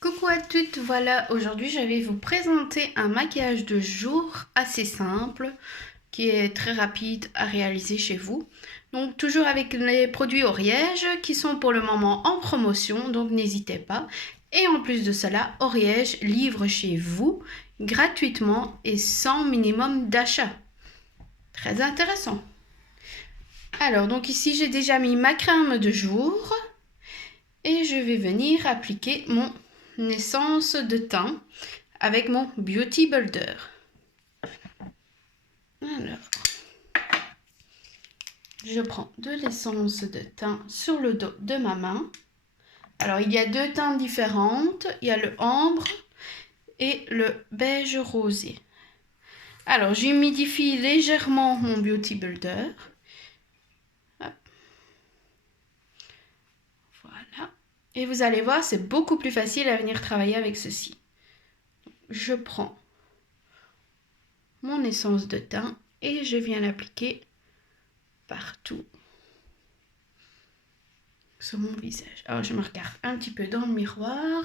Coucou à toutes, voilà, aujourd'hui je vais vous présenter un maquillage de jour assez simple qui est très rapide à réaliser chez vous. Donc toujours avec les produits Oriège qui sont pour le moment en promotion, donc n'hésitez pas. Et en plus de cela, Oriège livre chez vous gratuitement et sans minimum d'achat. Très intéressant. Alors donc ici j'ai déjà mis ma crème de jour et je vais venir appliquer mon essence de teint avec mon Beauty Builder. Alors, je prends de l'essence de teint sur le dos de ma main. Alors, il y a deux teintes différentes. Il y a le ambre et le beige rosé. Alors, j'humidifie légèrement mon Beauty Builder. Hop. Voilà. Et vous allez voir, c'est beaucoup plus facile à venir travailler avec ceci. Je prends mon essence de teint et je viens l'appliquer partout sur mon visage. Alors je me regarde un petit peu dans le miroir.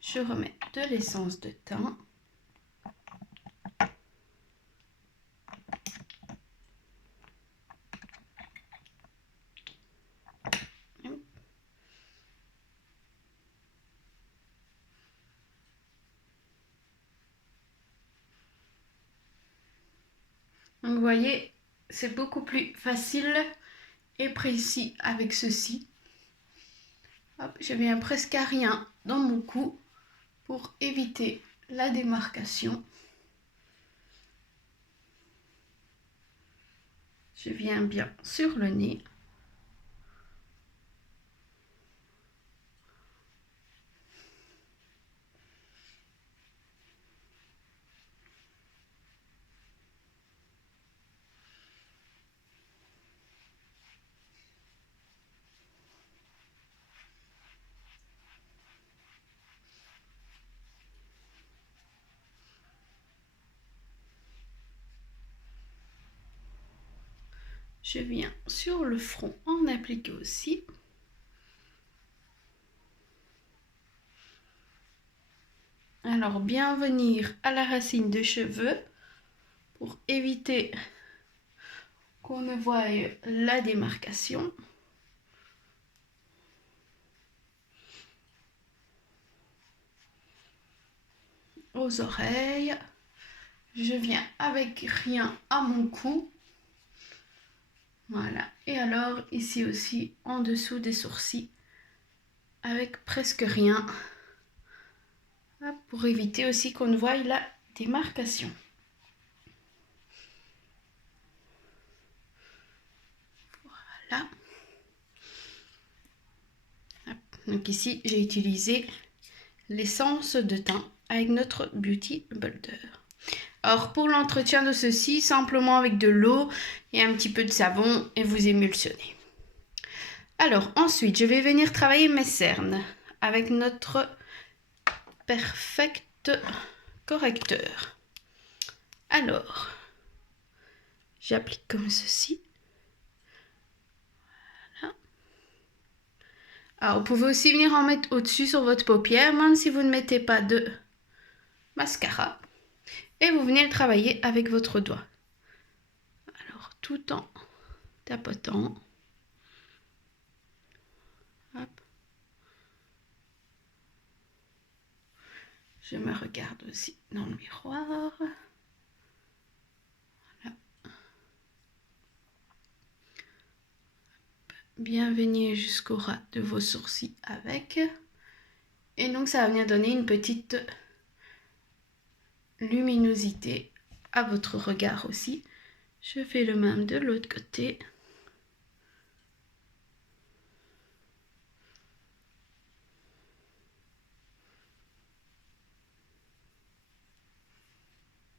Je remets de l'essence de teint. Donc vous voyez, c'est beaucoup plus facile et précis avec ceci. Hop, je viens presque à rien dans mon cou pour éviter la démarcation. Je viens bien sur le nez. Je viens sur le front en appliquer aussi. Alors bien venir à la racine des cheveux pour éviter qu'on ne voie la démarcation. Aux oreilles. Je viens avec rien à mon cou. Voilà. Et alors ici aussi en dessous des sourcils avec presque rien. Hop, pour éviter aussi qu'on ne voie la démarcation. Voilà. Hop. Donc ici j'ai utilisé l'essence de teint avec notre Beauty Builder. Alors pour l'entretien de ceci, simplement avec de l'eau et un petit peu de savon et vous émulsionnez. Alors ensuite, je vais venir travailler mes cernes avec notre Perfect Correcteur. Alors, j'applique comme ceci. Voilà. Alors vous pouvez aussi venir en mettre au-dessus sur votre paupière, même si vous ne mettez pas de mascara. Et vous venez le travailler avec votre doigt. Alors tout en tapotant. Hop. Je me regarde aussi dans le miroir. Voilà. Bien venir jusqu'au ras de vos sourcils avec. Et donc ça va venir donner une petite luminosité à votre regard aussi. Je fais le même de l'autre côté.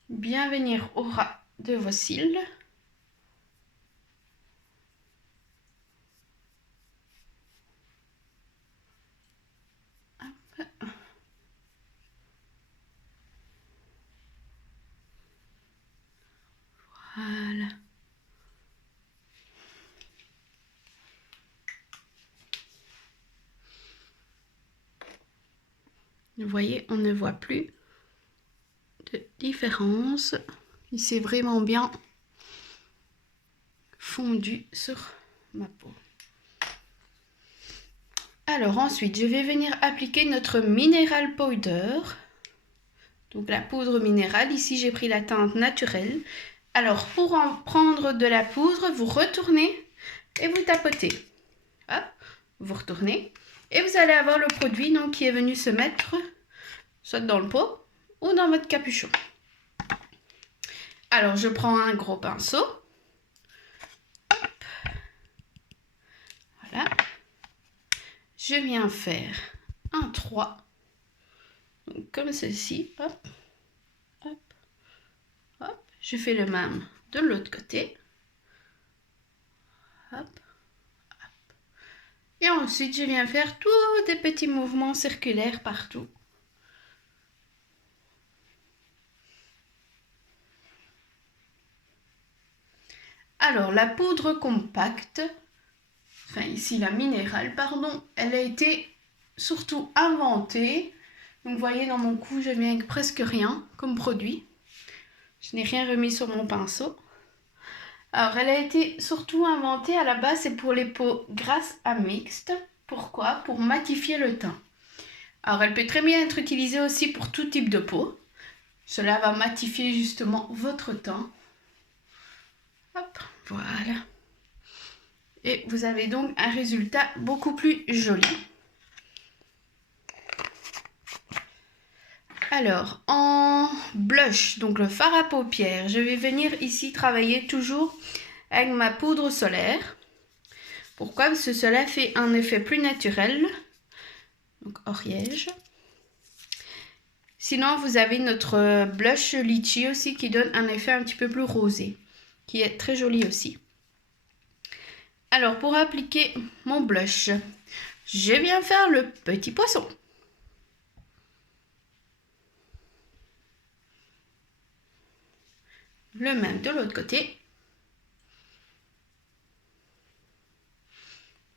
Bien venir au ras de vos cils. Hop. Vous voyez, on ne voit plus de différence. Il s'est vraiment bien fondu sur ma peau. Alors ensuite, je vais venir appliquer notre Mineral Powder. Donc la poudre minérale. Ici, j'ai pris la teinte naturelle. Alors pour en prendre de la poudre, vous retournez et vous tapotez. Hop, vous retournez et vous allez avoir le produit donc, qui est venu se mettre soit dans le pot ou dans votre capuchon. Alors je prends un gros pinceau. Hop. Voilà. Je viens faire un 3. Donc, comme ceci. Hop, hop, hop. Je fais le même de l'autre côté. Hop. Et ensuite, je viens faire tous des petits mouvements circulaires partout. Alors, la poudre compacte, enfin ici la minérale, pardon, elle a été surtout inventée. Donc, vous voyez, dans mon cou, je viens avec presque rien comme produit. Je n'ai rien remis sur mon pinceau. Alors, elle a été surtout inventée à la base, c'est pour les peaux grasses à mixtes. Pourquoi? Pour matifier le teint. Alors, elle peut très bien être utilisée aussi pour tout type de peau. Cela va matifier justement votre teint. Hop, voilà. Et vous avez donc un résultat beaucoup plus joli. Alors, en blush, donc le fard à paupières, je vais venir ici travailler toujours avec ma poudre solaire. Pourquoi? Parce que cela fait un effet plus naturel. Donc, Oriège. Sinon, vous avez notre blush litchi aussi qui donne un effet un petit peu plus rosé, qui est très joli aussi. Alors, pour appliquer mon blush, je viens faire le petit poisson. Le même de l'autre côté.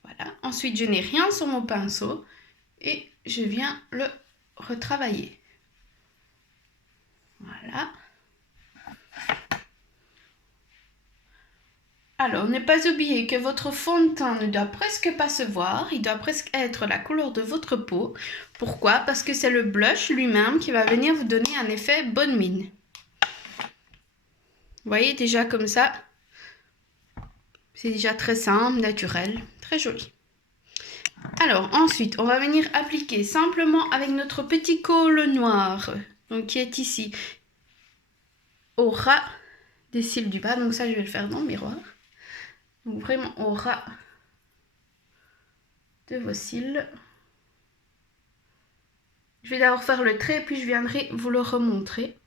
Voilà. Ensuite, je n'ai rien sur mon pinceau et je viens le retravailler. Voilà. Alors, ne pas oublier que votre fond de teint ne doit presque pas se voir. Il doit presque être la couleur de votre peau. Pourquoi? Parce que c'est le blush lui-même qui va venir vous donner un effet bonne mine. Vous voyez déjà comme ça. C'est déjà très simple, naturel, très joli. Alors ensuite, on va venir appliquer simplement avec notre petit col noir, donc qui est ici, au ras des cils du bas. Donc ça, je vais le faire dans le miroir. Donc vraiment au ras de vos cils. Je vais d'abord faire le trait, puis je viendrai vous le remontrer.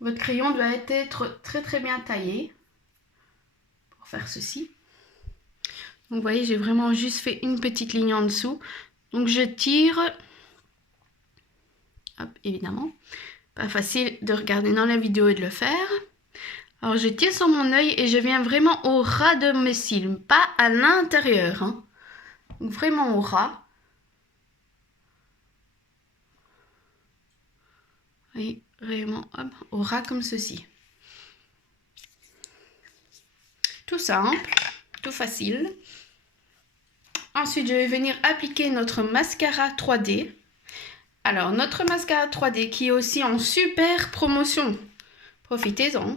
Votre crayon doit être très bien taillé pour faire ceci. Donc vous voyez, j'ai vraiment juste fait une petite ligne en dessous. Donc je tire. Hop, évidemment. Pas facile de regarder dans la vidéo et de le faire. Alors je tire sur mon œil et je viens vraiment au ras de mes cils, pas à l'intérieur. Hein. Donc vraiment au ras. Oui, vraiment hop, au ras comme ceci. Tout simple, tout facile. Ensuite, je vais venir appliquer notre mascara 3D. Alors, notre mascara 3D qui est aussi en super promotion. Profitez-en.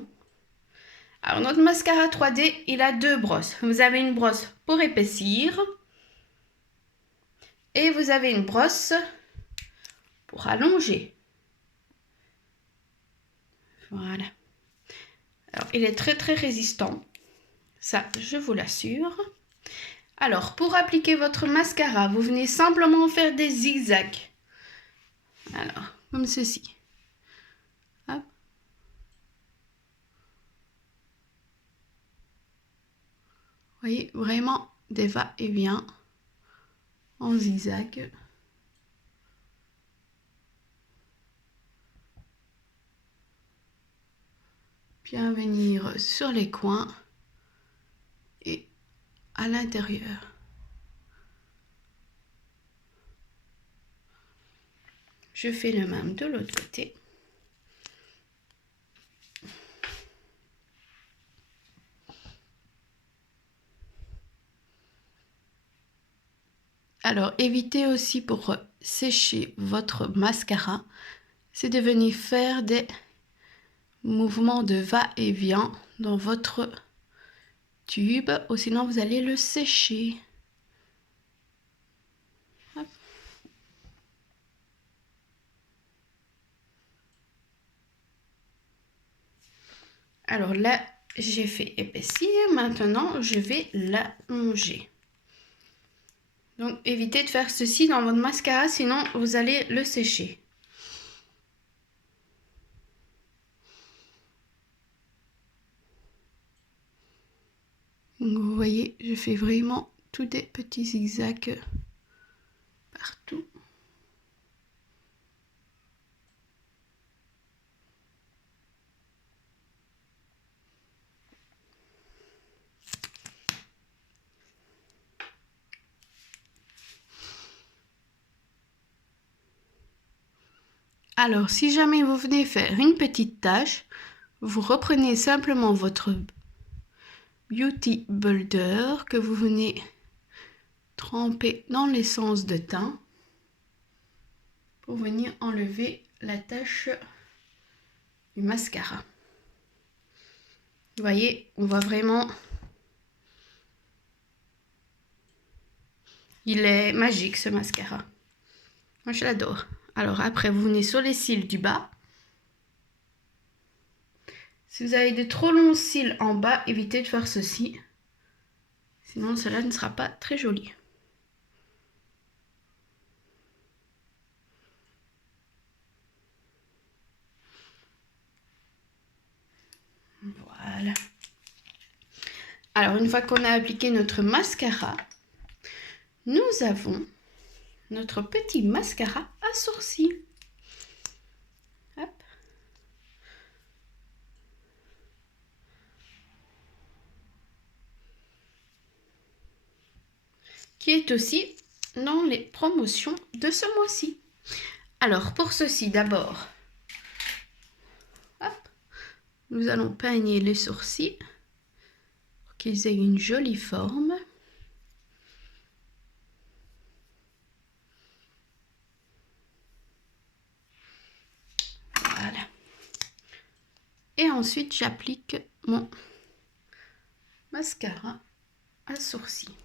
Alors, notre mascara 3D, il a deux brosses. Vous avez une brosse pour épaissir. Et vous avez une brosse pour allonger. Voilà. Alors, il est très résistant. Ça, je vous l'assure. Alors, pour appliquer votre mascara, vous venez simplement faire des zigzags. Alors, comme ceci. Hop. Vous voyez, vraiment des va-et-vient en zigzag. bien venir sur les coins et à l'intérieur. Je fais le même de l'autre côté. Alors, évitez aussi pour sécher votre mascara, c'est de venir faire des mouvements de va-et-vient dans votre tube, ou sinon vous allez le sécher. Hop. Alors là, j'ai fait épaissir. Maintenant, je vais l'allonger. Donc, évitez de faire ceci dans votre mascara, sinon vous allez le sécher. Donc, vous voyez, je fais vraiment tous des petits zigzags partout. Alors, si jamais vous venez faire une petite tache, vous reprenez simplement votre Beauty Builder que vous venez tremper dans l'essence de teint pour venir enlever la tache du mascara. Vous voyez, on voit vraiment... Il est magique ce mascara. Moi, je l'adore. Alors après, vous venez sur les cils du bas. Si vous avez de trop longs cils en bas, évitez de faire ceci. Sinon, cela ne sera pas très joli. Voilà. Alors, une fois qu'on a appliqué notre mascara, nous avons notre petit mascara à sourcils. Hop. Qui est aussi dans les promotions de ce mois-ci. Alors, pour ceci, d'abord, nous allons peigner les sourcils pour qu'ils aient une jolie forme. Voilà. Et ensuite, j'applique mon mascara à sourcils.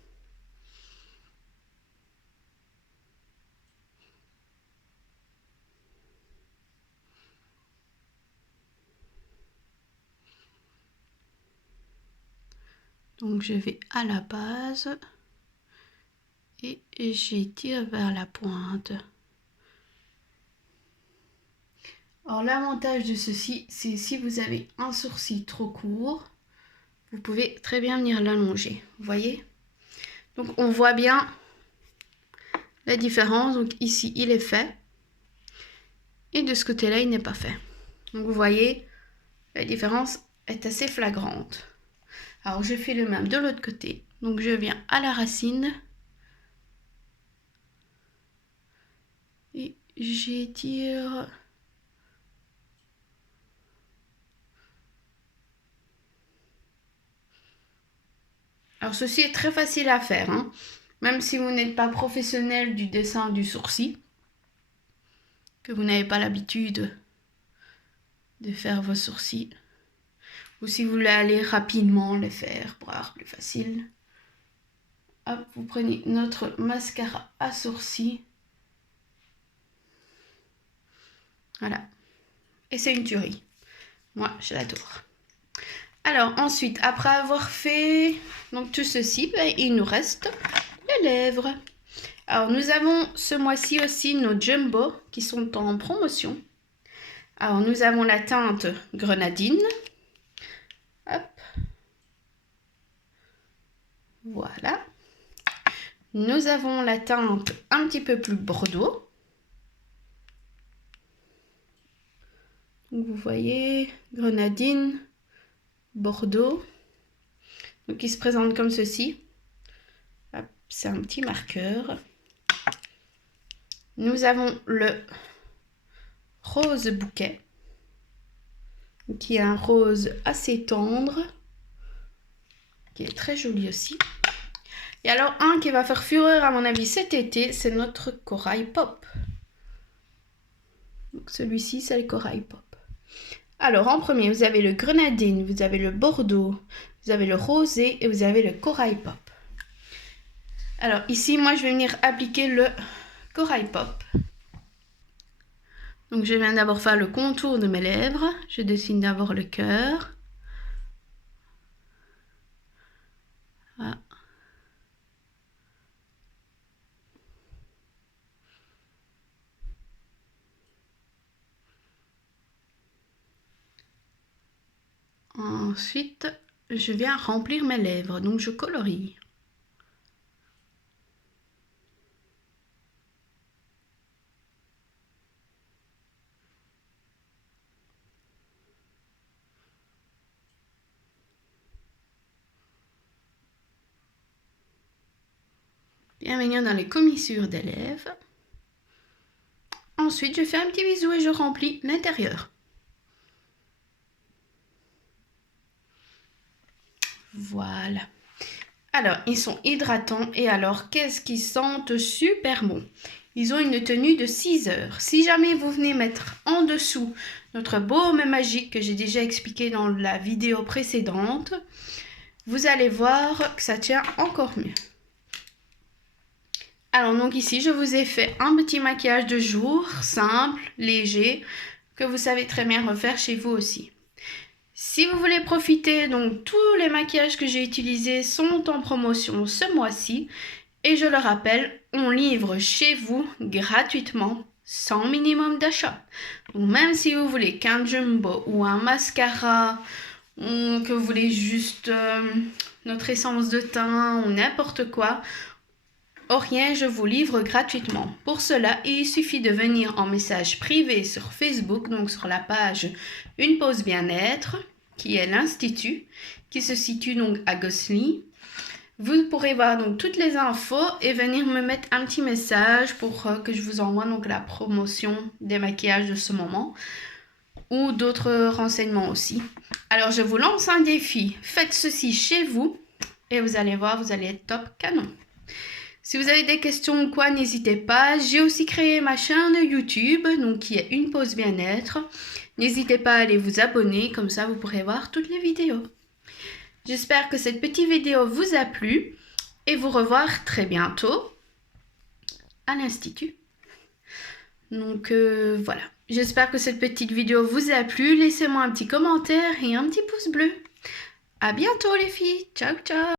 Donc, je vais à la base et j'étire vers la pointe. Alors, l'avantage de ceci, c'est si vous avez un sourcil trop court, vous pouvez très bien venir l'allonger. Vous voyez? Donc, on voit bien la différence. Donc, ici, il est fait. Et de ce côté-là, il n'est pas fait. Donc, vous voyez, la différence est assez flagrante. Alors, je fais le même de l'autre côté. Donc, je viens à la racine. Et j'étire. Alors, ceci est très facile à faire, hein. Même si vous n'êtes pas professionnel du dessin du sourcil, que vous n'avez pas l'habitude de faire vos sourcils, ou si vous voulez aller rapidement les faire pour avoir plus facile. Hop, vous prenez notre mascara à sourcils. Voilà. Et c'est une tuerie. Moi, je l'adore. Alors, ensuite, après avoir fait donc tout ceci, il nous reste les lèvres. Alors, nous avons ce mois-ci aussi nos Jumbo qui sont en promotion. Alors, nous avons la teinte grenadine. Hop. Voilà. Nous avons la teinte un petit peu plus bordeaux. Donc, vous voyez, grenadine, Bordeaux. Donc il se présente comme ceci. C'est un petit marqueur. Nous avons le rose bouquet, qui est un rose assez tendre, qui est très joli aussi. Et alors un qui va faire fureur à mon avis cet été, c'est notre corail pop. Donc celui-ci, c'est le corail pop. Alors en premier, vous avez le grenadine, vous avez le bordeaux, vous avez le rosé et vous avez le corail pop. Alors ici, moi je vais venir appliquer le corail pop. Donc je viens d'abord faire le contour de mes lèvres. Je dessine d'abord le cœur. Voilà. Ensuite, je viens remplir mes lèvres, donc je colorie. Bien venir dans les commissures des lèvres. Ensuite, je fais un petit bisou et je remplis l'intérieur. Voilà. Alors, ils sont hydratants et alors, qu'est-ce qu'ils sentent super bon. Ils ont une tenue de 6 heures. Si jamais vous venez mettre en dessous notre baume magique que j'ai déjà expliqué dans la vidéo précédente, vous allez voir que ça tient encore mieux. Alors donc ici, je vous ai fait un petit maquillage de jour, simple, léger, que vous savez très bien refaire chez vous aussi. Si vous voulez profiter, donc tous les maquillages que j'ai utilisés sont en promotion ce mois-ci. Et je le rappelle, on livre chez vous gratuitement, sans minimum d'achat. Donc même si vous voulez qu'un jumbo ou un mascara, ou que vous voulez juste notre essence de teint ou n'importe quoi, rien, je vous livre gratuitement. Pour cela, il suffit de venir en message privé sur Facebook, donc sur la page Une Pause Bien-être, qui est l'Institut, qui se situe donc à Gosselies. Vous pourrez voir donc toutes les infos et venir me mettre un petit message pour que je vous envoie donc la promotion des maquillages de ce moment ou d'autres renseignements aussi. Alors je vous lance un défi, faites ceci chez vous et vous allez voir, vous allez être top canon. Si vous avez des questions ou quoi, n'hésitez pas. J'ai aussi créé ma chaîne YouTube, donc qui est Une Pause Bien-être. N'hésitez pas à aller vous abonner, comme ça vous pourrez voir toutes les vidéos. J'espère que cette petite vidéo vous a plu et vous revoir très bientôt à l'Institut. Donc voilà, j'espère que cette petite vidéo vous a plu. Laissez-moi un petit commentaire et un petit pouce bleu. À bientôt les filles, ciao ciao.